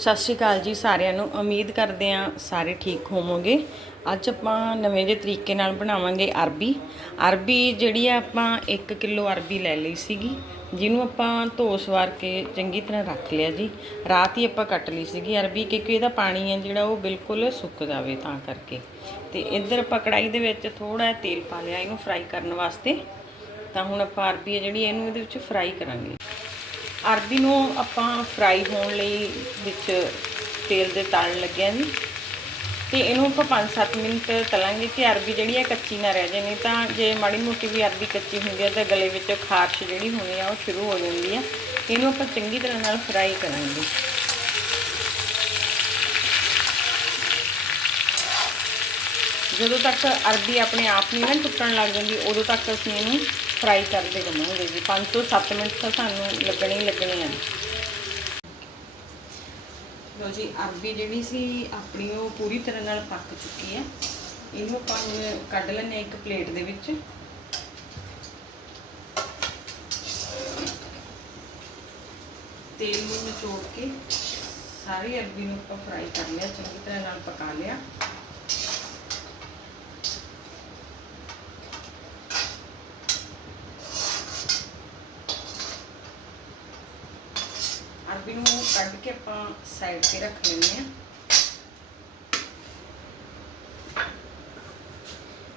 ਸਤਿ ਸ਼੍ਰੀ ਅਕਾਲ ਜੀ ਸਾਰਿਆਂ ਨੂੰ। ਉਮੀਦ ਕਰਦੇ ਹਾਂ ਸਾਰੇ ਠੀਕ ਹੋਵੋਗੇ। ਅੱਜ ਆਪਾਂ ਨਵੇਂ ਜਿਹੇ ਤਰੀਕੇ ਨਾਲ ਬਣਾਵਾਂਗੇ ਅਰਬੀ। ਅਰਬੀ ਜਿਹੜੀ ਆ ਆਪਾਂ 1 ਕਿਲੋ ਅਰਬੀ ਲੈ ਲਈ ਸੀਗੀ, ਜਿਹਨੂੰ ਆਪਾਂ ਧੋ ਸਵਾਰ ਕੇ ਚੰਗੀ ਤਰ੍ਹਾਂ ਰੱਖ ਲਿਆ ਜੀ। ਰਾਤ ਹੀ ਆਪਾਂ ਕੱਟ ਲਈ ਸੀਗੀ ਅਰਬੀ, ਕਿਉਂਕਿ ਇਹਦਾ ਪਾਣੀ ਹੈ ਜਿਹੜਾ ਉਹ ਬਿਲਕੁਲ ਸੁੱਕ ਜਾਵੇ ਤਾਂ ਕਰਕੇ। ਤੇ ਇੱਧਰ ਆਪਾਂ ਕੜਾਈ ਦੇ ਵਿੱਚ ਥੋੜਾ ਜਿਹਾ ਤੇਲ ਪਾ ਲਿਆ ਇਹਨੂੰ ਫਰਾਈ ਕਰਨ ਵਾਸਤੇ। ਤਾਂ ਹੁਣ ਆਪਾਂ ਅਰਬੀ ਹੈ ਜਿਹੜੀ, ਇਹਨੂੰ ਇਹਦੇ ਵਿੱਚ ਫਰਾਈ ਕਰਾਂਗੇ। ਅਰਬੀ ਨੂੰ ਆਪਾਂ ਫਰਾਈ ਹੋਣ ਲਈ ਵਿੱਚ ਤੇਲ ਦੇ ਤਲਣ ਲੱਗਿਆ ਜੀ। ਤੇ ਇਹਨੂੰ ਆਪਾਂ 5-7 ਮਿੰਟ ਤਲਾਂਗੇ ਕਿ ਅਰਬੀ ਜਿਹੜੀ ਹੈ ਕੱਚੀ ਨਾ ਰਹਿ ਜਾਏ, ਨਹੀਂ ਤਾਂ ਜੇ ਮਾੜੀ ਮੋਟੀ ਵੀ ਅਰਬੀ ਕੱਚੀ ਹੁੰਦੀ ਹੈ ਤਾਂ ਗਲੇ ਵਿੱਚ ਖਾਰਸ਼ ਜਿਹੜੀ ਹੋਣੀ ਆ ਉਹ ਸ਼ੁਰੂ ਹੋ ਜਾਂਦੀ ਆ। ਇਹਨੂੰ ਆਪਾਂ ਚੰਗੀ ਤਰ੍ਹਾਂ ਨਾਲ ਫਰਾਈ ਕਰਾਂਗੇ। ਜਦੋਂ ਤੱਕ ਅਰਬੀ ਆਪਣੇ ਆਪ ਨਹੀਂ ਨਾ ਟੁੱਟਣ ਲੱਗ ਜਾਂਦੀ, ਉਦੋਂ ਤੱਕ ਅਸੀਂ ਇਹਨੂੰ ਫਰਾਈ ਕਰਦੇ ਰਹਾਂਗੇ ਜੀ। 5 ਤੋਂ 7 ਮਿੰਟ ਤਾਂ ਸਾਨੂੰ ਲੱਗਣੇ ਹੀ ਲੱਗਣੇ ਆ। ਲੋ ਜੀ, ਅਰਬੀ ਜਿਹੜੀ ਸੀ, ਆਪਣੀ ਉਹ ਪੂਰੀ ਤਰ੍ਹਾਂ ਨਾਲ ਪੱਕ ਚੁੱਕੀ ਹੈ। ਇਹਨੂੰ ਆਪਾਂ ਹੁਣ ਕੱਢ ਲੈਂਦੇ ਹਾਂ ਇੱਕ ਪਲੇਟ ਦੇ ਵਿੱਚ। ਤੇਲ ਨੂੰ ਨਿਚੋੜ ਕੇ ਸਾਰੀ ਅਰਬੀ ਨੂੰ ਆਪਾਂ ਫਰਾਈ ਕਰ ਲਿਆ, ਚੰਗੀ ਤਰ੍ਹਾਂ ਨਾਲ ਪਕਾ ਲਿਆ ਅਰਬੀ ਨੂੰ ਕੱਢ ਕੇ ਆਪਾਂ ਸਾਈਡ ਤੇ ਰੱਖ ਲੈਂਦੇ ਹਾਂ।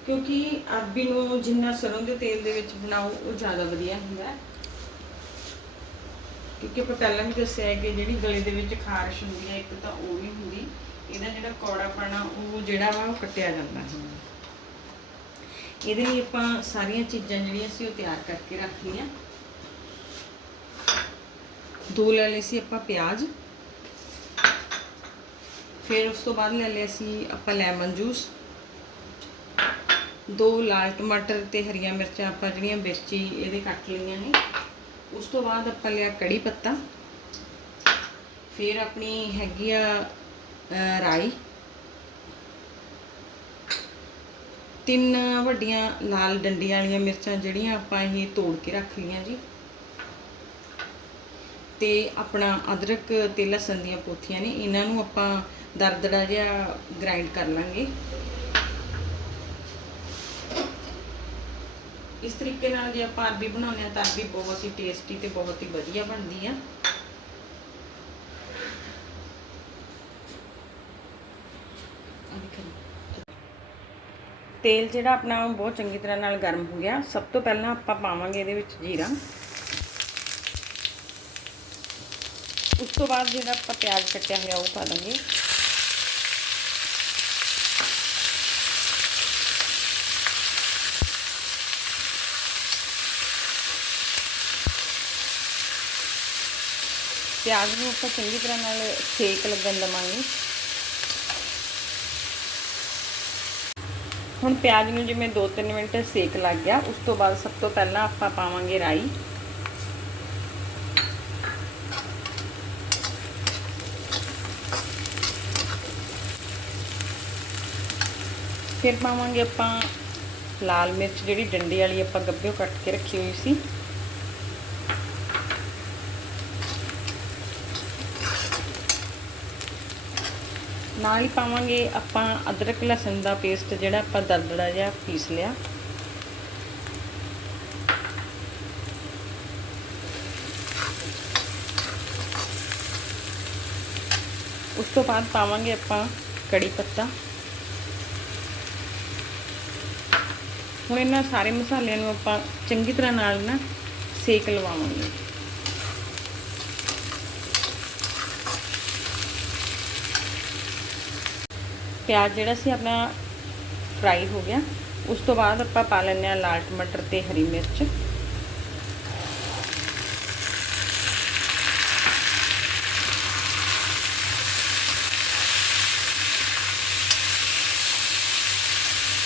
ਕਿਉਂਕਿ ਅਰਬੀ ਨੂੰ ਜਿੰਨਾ ਸਰੋਂ ਦੇ ਤੇਲ ਦੇ ਵਿੱਚ ਬਣਾਓ, ਉਹ ਜ਼ਿਆਦਾ ਵਧੀਆ ਹੁੰਦਾ ਹੈ। ਕਿਉਂਕਿ ਆਪਾਂ ਪਹਿਲਾਂ ਵੀ ਦੱਸਿਆ ਹੈ ਕਿ ਜਿਹੜੀ ਗਲੇ ਦੇ ਵਿੱਚ ਖਾਰਸ਼ ਹੁੰਦੀ ਹੈ, ਇੱਕ ਤਾਂ ਉਹ ਨਹੀਂ ਹੁੰਦੀ, ਇਹਦਾ ਜਿਹੜਾ ਕੌੜਾਪਣਾ ਉਹ ਜਿਹੜਾ ਵਾ ਉਹ ਕੱਟਿਆ ਜਾਂਦਾ ਹੈ। ਇਹਦੇ ਲਈ ਆਪਾਂ ਸਾਰੀਆਂ ਚੀਜ਼ਾਂ ਜਿਹੜੀਆਂ ਸੀ ਉਹ ਤਿਆਰ ਕਰਕੇ ਰੱਖ ਲਈਆਂ। ਦੋ ਲੈ ਲਏ ਸੀ ਆਪਾਂ ਪਿਆਜ਼ ਫਿਰ ਉਸ ਤੋਂ ਬਾਅਦ ਲੈ ਲਿਆ ਸੀ ਆਪਾਂ ਲੈਮਨ ਜੂਸ ਦੋ ਲਾਲ ਟਮਾਟਰ ਤੇ ਹਰੀਆਂ ਮਿਰਚਾਂ ਆਪਾਂ ਜਿਹੜੀਆਂ ਵਿੱਚ ਹੀ ਇਹਦੇ ਕੱਟ ਲਈਆਂ ਨੇ ਉਸ ਤੋਂ ਬਾਅਦ ਆਪਾਂ ਲਿਆ ਕੜੀ ਪੱਤਾ ਫਿਰ ਆਪਣੀ ਹੈਗੀ ਆ ਅਹ, ਰਾਈ ਤਿੰਨ ਵੱਡੀਆਂ ਲਾਲ ਡੰਡੀਆਂ ਵਾਲੀਆਂ ਮਿਰਚਾਂ ਜਿਹੜੀਆਂ ਆਪਾਂ ਇਹ ਤੋੜ ਕੇ ਰੱਖ ਲਈਆਂ ਜੀ ਤੇ ਆਪਣਾ ਅਦਰਕ ਤੇ ਲਸਣ ਦੀਆਂ ਪੋਥੀਆਂ ਨੇ, ਇਹਨਾਂ ਨੂੰ ਆਪਾਂ ਦਰਦੜਾ ਜਿਹਾ ਗ੍ਰਾਈਂਡ ਕਰ ਲਾਂਗੇ। ਇਸ ਤਰੀਕੇ ਨਾਲ ਜੇ ਆਪਾਂ ਅਰਬੀ ਬਣਾਉਂਦੇ ਆ ਤਾਂ ਅਰਬੀ ਬਹੁਤ ਹੀ ਟੇਸਟੀ ਤੇ ਬਹੁਤ ਹੀ ਵਧੀਆ ਬਣਦੀ ਆ। ਤੇਲ ਜਿਹੜਾ ਆਪਣਾ ਬਹੁਤ ਚੰਗੀ ਤਰ੍ਹਾਂ ਨਾਲ ਗਰਮ ਹੋ ਗਿਆ। ਸਭ ਤੋਂ ਪਹਿਲਾਂ ਆਪਾਂ ਪਾਵਾਂਗੇ ਇਹਦੇ ਵਿੱਚ ਜੀਰਾ। ਉਸ ਤੋਂ ਬਾਅਦ ਜਿਹੜਾ ਆਪਾਂ ਪਿਆਜ਼ ਕੱਟਿਆ ਹੋਇਆ ਉਹ ਪਾ ਦਾਂਗੇ ਪਿਆਜ਼ ਨੂੰ ਆਪਾਂ ਚੰਗੀ ਤਰ੍ਹਾਂ ਨਾਲ ਸੇਕ ਲੱਗਣ ਦਵਾਂਗੇ। ਹੁਣ ਪਿਆਜ਼ ਨੂੰ ਜਿਵੇਂ 2-3 ਮਿੰਟ ਸੇਕ ਲੱਗ ਗਿਆ, ਉਸ ਤੋਂ ਬਾਅਦ ਸਭ ਤੋਂ ਪਹਿਲਾਂ ਆਪਾਂ ਪਾਵਾਂਗੇ ਰਾਈ। ਫਿਰ ਪਾਵਾਂਗੇ ਆਪਾਂ ਲਾਲ ਮਿਰਚ ਜਿਹੜੀ ਡੰਡੇ ਵਾਲੀ ਆਪਾਂ ਗੱਭਿਓ ਕੱਟ ਕੇ ਰੱਖੀ ਹੋਈ ਸੀ। ਨਾਲ ਹੀ ਪਾਵਾਂਗੇ ਆਪਾਂ ਅਦਰਕ ਲਸਣ ਦਾ ਪੇਸਟ ਜਿਹੜਾ ਆਪਾਂ ਦਰਦੜਾ ਜਿਹਾ ਪੀਸ ਲਿਆ। ਉਸ ਤੋਂ ਬਾਅਦ ਪਾਵਾਂਗੇ ਆਪਾਂ ਕੜੀ ਪੱਤਾ। ਹੁਣ ਇਹਨਾਂ ਸਾਰੇ ਮਸਾਲਿਆਂ ਨੂੰ ਆਪਾਂ ਚੰਗੀ ਤਰ੍ਹਾਂ ਨਾਲ ਨਾ ਸੇਕ ਲਵਾਵਾਂਗੇ। ਪਿਆਜ਼ ਜਿਹੜਾ ਸੀ ਆਪਣਾ ਫਰਾਈ ਹੋ ਗਿਆ। ਉਸ ਤੋਂ ਬਾਅਦ ਆਪਾਂ ਪਾ ਲੈਂਦੇ ਆ ਲਾਲ ਟਮਾਟਰ ਤੇ ਹਰੀ ਮਿਰਚ।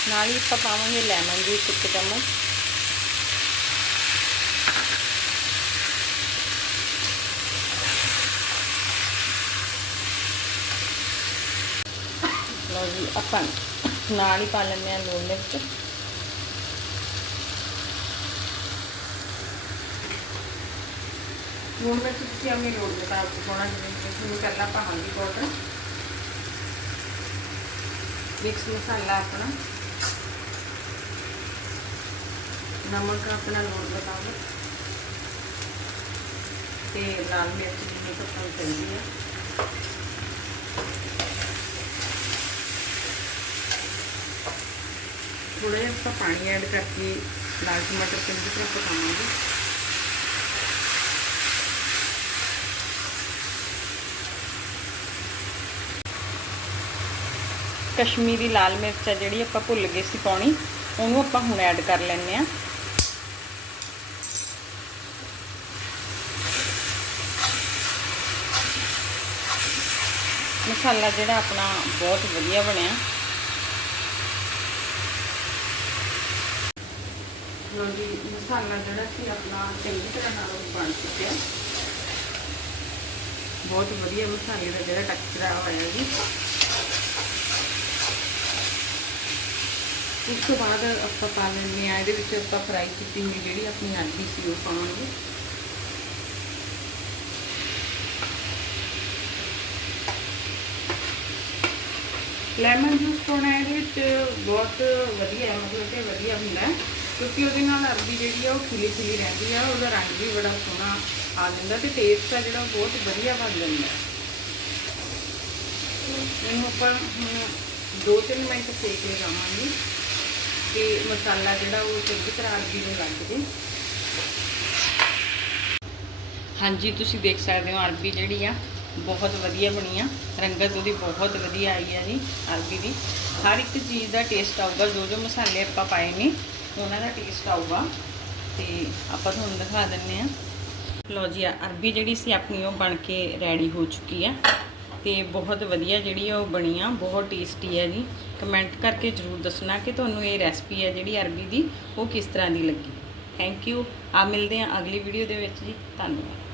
ਨਾਲ ਹੀ ਆਪਾਂ ਪਾਵਾਂਗੇ ਲੈਮਨ ਜੂਸ ਇੱਕ ਚਮਚ। ਲਓ ਜੀ, ਆਪਾਂ ਨਾਲ ਹੀ ਪਾ ਲੈਂਦੇ ਆ ਲੂਣ ਮਿਰਚ। ਲੂਣ ਵਿੱਚ ਤੁਸੀਂ ਆਪਣੀ ਲੋੜ ਮੁਤਾਬਕ ਪਾਉਣਾ, ਜਿਵੇਂ ਕਿ ਤੁਹਾਨੂੰ ਪਹਿਲਾਂ ਆਪਾਂ ਹਲਦੀ ਪਾਊਡਰ ਮਿਕਸ ਮਸਾਲਾ ਆਪਣਾ। ਨਮਕ ਆਪਣਾ ਲੋੜ ਮੁਤਾਬਕ ਤੇ ਲਾਲ ਮਿਰਚ ਜਿੰਨੀ ਕੁ ਤੁਹਾਨੂੰ ਚਾਹੀਦੀ ਹੈ ਥੋੜਾ ਜਿਹਾ ਆਪਾਂ ਪਾਣੀ ਐਡ ਕਰਕੇ ਲਾਲ ਟਮਾਟਰ ਚੰਗੀ ਤਰ੍ਹਾਂ ਪਕਾਵਾਂਗੇ। ਕਸ਼ਮੀਰੀ ਲਾਲ ਮਿਰਚ ਆ ਜਿਹੜੀ ਆਪਾਂ ਭੁੱਲ ਗਏ ਸੀ ਪਾਉਣੀ, ਉਹਨੂੰ ਆਪਾਂ ਹੁਣ ਐਡ ਕਰ ਲੈਂਦੇ ਆ ਮਸਾਲਾ ਜਿਹੜਾ ਆਪਣਾ ਬਹੁਤ ਵਧੀਆ ਬਣਿਆ। ਲੋ ਜੀ, ਮਸਾਲਾ ਜਿਹੜਾ ਸੀ ਆਪਣਾ ਚੰਗੀ ਤਰ੍ਹਾਂ ਨਾਲ ਬਣ ਚੁੱਕਿਆ। ਬਹੁਤ ਵਧੀਆ ਮਸਾਲੇ ਦਾ ਜਿਹੜਾ ਟੈਕਸਚਰ ਹੋਇਆ ਜੀ। ਉਸ ਤੋਂ ਬਾਅਦ ਆਪਾਂ ਪਾ ਲੈਂਦੇ ਆ ਇਹਦੇ ਵਿੱਚ ਆਪਾਂ ਫਰਾਈ ਕੀਤੀ ਹੋਈ ਜਿਹੜੀ ਆਪਣੀ ਆਲੂ ਸੀ, ਉਹ ਪਾਵਾਂਗੇ। ਲੈਮਨ ਜੂਸ ਪਾਉਣਾ ਇਹਦੇ ਵਿੱਚ ਬਹੁਤ ਵਧੀਆ ਮਤਲਬ ਕਿ ਵਧੀਆ ਹੁੰਦਾ ਕਿਉਂਕਿ ਉਹਦੇ ਨਾਲ ਅਰਬੀ ਜਿਹੜੀ ਆ ਉਹ ਖਿਲੀ ਖਿਲੀ ਰਹਿੰਦੀ ਆ, ਉਹਦਾ ਰੰਗ ਵੀ ਬੜਾ ਸੋਹਣਾ ਆ ਜਾਂਦਾ ਤੇ ਟੇਸਟ ਆ ਜਿਹੜਾ ਉਹ ਬਹੁਤ ਵਧੀਆ ਬਣ ਜਾਂਦਾ ਇਹਨੂੰ ਆਪਾਂ ਹੁਣ 2-3 ਮਿੰਟ ਸੇਕ ਲਗਾਵਾਂਗੇ ਕਿ ਮਸਾਲਾ ਜਿਹੜਾ ਉਹ ਚੰਗੀ ਤਰ੍ਹਾਂ ਅਰਬੀ ਨੂੰ ਲੱਗ ਜੇ। ਹਾਂਜੀ, ਤੁਸੀਂ ਦੇਖ ਸਕਦੇ ਹੋ ਅਰਬੀ ਜਿਹੜੀ ਆ ਬਹੁਤ ਵਧੀਆ ਬਣੀ ਆ। ਰੰਗਤ ਉਹਦੀ ਬਹੁਤ ਵਧੀਆ ਆਈ ਆ ਜੀ ਅਰਬੀ ਦੀ। ਹਰ ਇੱਕ ਚੀਜ਼ ਦਾ ਟੇਸਟ ਆਊਗਾ, ਜੋ ਜੋ ਮਸਾਲੇ ਆਪਾਂ ਪਾਏ ਨੇ, ਉਹਨਾਂ ਦਾ ਟੇਸਟ ਆਊਗਾ। ਤੇ ਆਪਾਂ ਤੁਹਾਨੂੰ ਦਿਖਾ ਦਿੰਨੇ ਆ। ਲਓ ਜੀ ਆ ਅਰਬੀ ਜਿਹੜੀ ਸੀ ਆਪਣੀ, ਉਹ ਬਣ ਕੇ ਰੈਡੀ ਹੋ ਚੁੱਕੀ ਆ। ਤੇ ਬਹੁਤ ਵਧੀਆ ਜਿਹੜੀ ਆ ਉਹ ਬਣੀ ਆ, ਬਹੁਤ ਟੇਸਟੀ ਆ ਜੀ। ਕਮੈਂਟ ਕਰਕੇ ਜਰੂਰ ਦੱਸਣਾ ਕਿ ਤੁਹਾਨੂੰ ਇਹ ਰੈਸਪੀ ਹੈ ਜਿਹੜੀ ਅਰਬੀ ਦੀ, ਉਹ ਕਿਸ ਤਰ੍ਹਾਂ ਦੀ ਲੱਗੀ। ਥੈਂਕ ਯੂ ਆ ਮਿਲਦੇ ਆ ਅਗਲੀ ਵੀਡੀਓ ਦੇ ਵਿੱਚ ਜੀ। ਧੰਨਵਾਦ।